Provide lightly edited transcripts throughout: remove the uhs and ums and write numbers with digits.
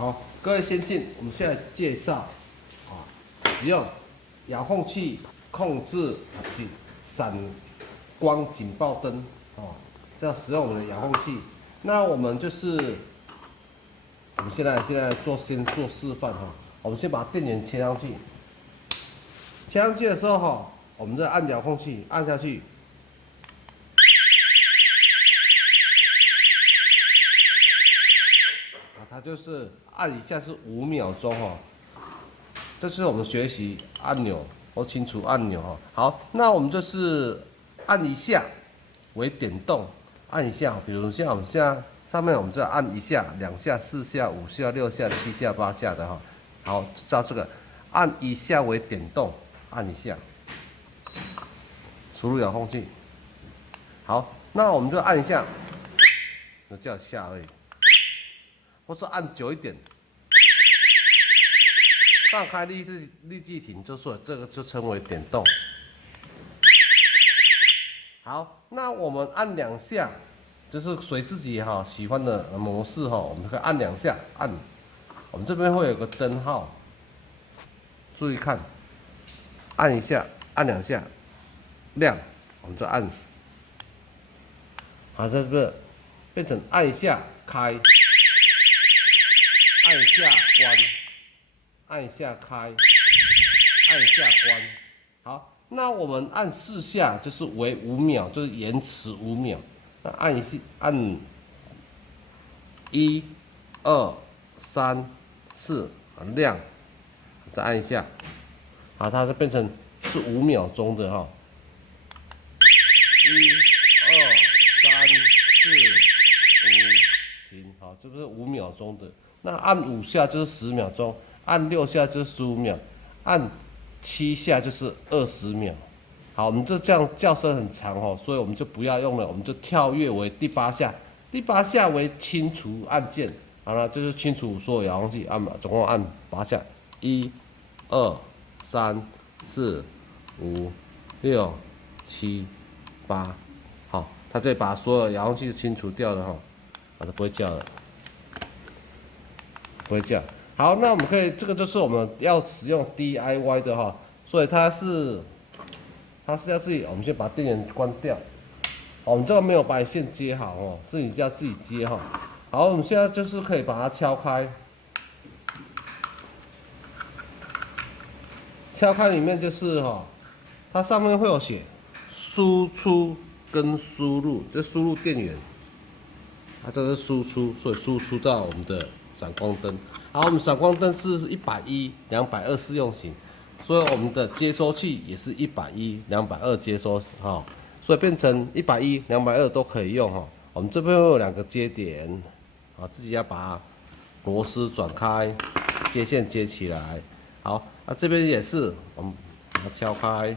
好，各位先进，我们现在介绍啊，使用遥控器控制闪光警报灯哦，这样使用我们的遥控器。那我们就是我们现在先做示范哈，我们先把电源切上去，切上去的时候哈，我们再按遥控器按下去。 它就是按一下是5秒钟哦，这是我们学习按钮或清除按钮哈。好，那我们就是按一下为点动，按一下，比如像我们现在上面我们就按一下、2下、4下、5下、6下、7下、8下的哈。好，照这个按一下为点动，按一下，输入遥控器。好，那我们就按一下，就叫下而已。 或是按久一点，放开立即停，就说这个就称为点动。好，那我们按2下，就是随自己喜欢的模式我们可以按2下，按。我们这边会有个灯号，注意看，按一下，按2下，亮，我们就按。好，在这边变成按一下开。 按一下关，按一下开，按一下关。好，那我们按4下就是为5秒，就是延迟5秒。那按1、2、3、4，亮，再按一下，好，它就变成是5秒钟的哈。1、2、3、4、5，停，好，这个是5秒钟的。 那按5下就是10秒钟，按6下就是15秒，按7下就是20秒。好，我们这样叫声很长所以我们就不要用了，我们就跳跃为第8下，第8下为清除按键。好了，就是清除所有遥控器，总共按8下，1、2、3、4、5、6、7、8。好，它就把所有遥控器清除掉了它就不会叫了。 不会这样。好，那我们可以，这个就是我们要使用 DIY 的所以它是要自己，我们先把电源关掉。我们这个没有把线接好是你要自己接好，我们现在就是可以把它敲开，敲开里面就是它上面会有写输出跟输入，就输入电源，它这个是输出，所以输出到我们的 闪光灯，好，我们闪光灯是110、220适用型，所以我们的接收器也是110、220接收所以变成110、220都可以用我们这边会有2个接点，自己要把螺丝转开，接线接起来。好，这边也是，我们把它敲开，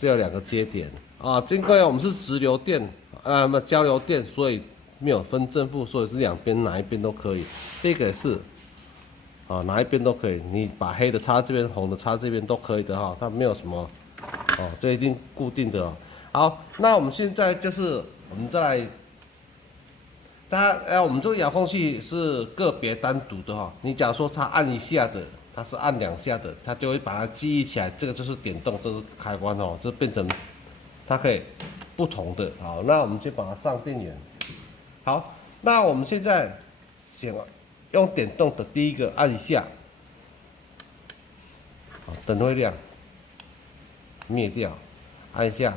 这有2个接点经过我们是直流电。 交流电，所以没有分正负，所以是两边哪一边都可以。这个也是，哪一边都可以。你把黑的插这边，红的插这边都可以的它没有什么这一定固定的好，那我们现在就是我们再来，我们这个遥控器是个别单独的你假如说它按1下的，它是按2下的，它就会把它记忆起来。这个就是点动，这是开关就变成它可以 不同的。好，那我们先把它上电源。好，那我们现在先用点动的第一个按一下，好，灯会亮，灭掉，按一下，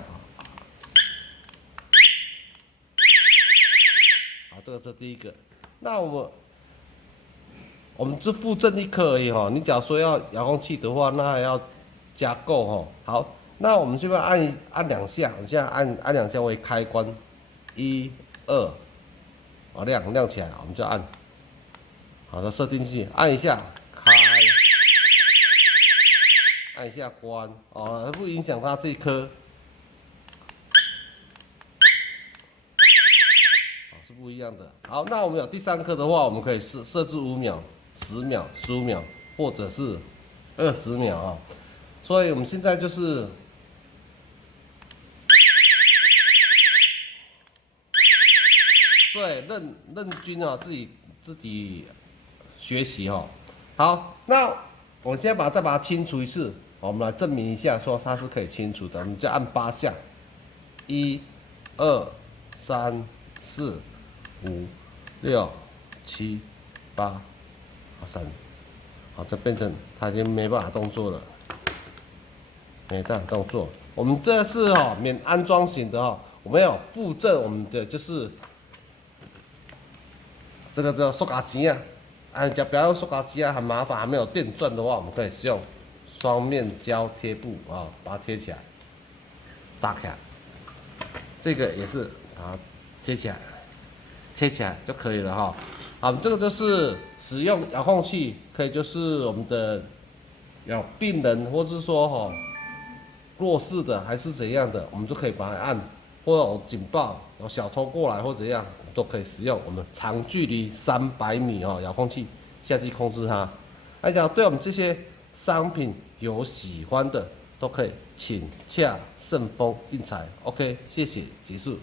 好，这个是第一个。那我们是附赠1颗而已你假如说要遥控器的话，那还要加购好。 那我们这边按2下，我现在按2下为开关，1、2，亮起来，我们就按，好的，设定进去，按一下开，按一下关，不影响它这一颗，是不一样的。好，那我们有第3颗的话，我们可以设置5秒、10秒、15秒，或者是20秒所以我们现在就是。对，任君啊，自己学习哦。好，那我现在再把它清除一次，我们来证明一下，说它是可以清除的。我们就按8下，1、2、3、4、5、6、7、8、3，好，这变成它已经没办法动作了，没办法动作。我们这是免安装型的我们有附赠我们的就是这个叫塑胶机啊，人家不要用塑胶机啊，很麻烦，还没有电钻的话，我们可以使用双面胶贴布把它贴起来，打开，这个也是把它贴起来，贴起来就可以了好，这个就是使用遥控器，可以就是我们的有病人或是说弱势的还是怎样的，我们就可以把它按，或者有警报有小偷过来或怎样，都可以使用我们长距离300米遥控器下去控制它。来讲，对我们这些商品有喜欢的，都可以请洽盛丰印材。OK， 谢谢，结束。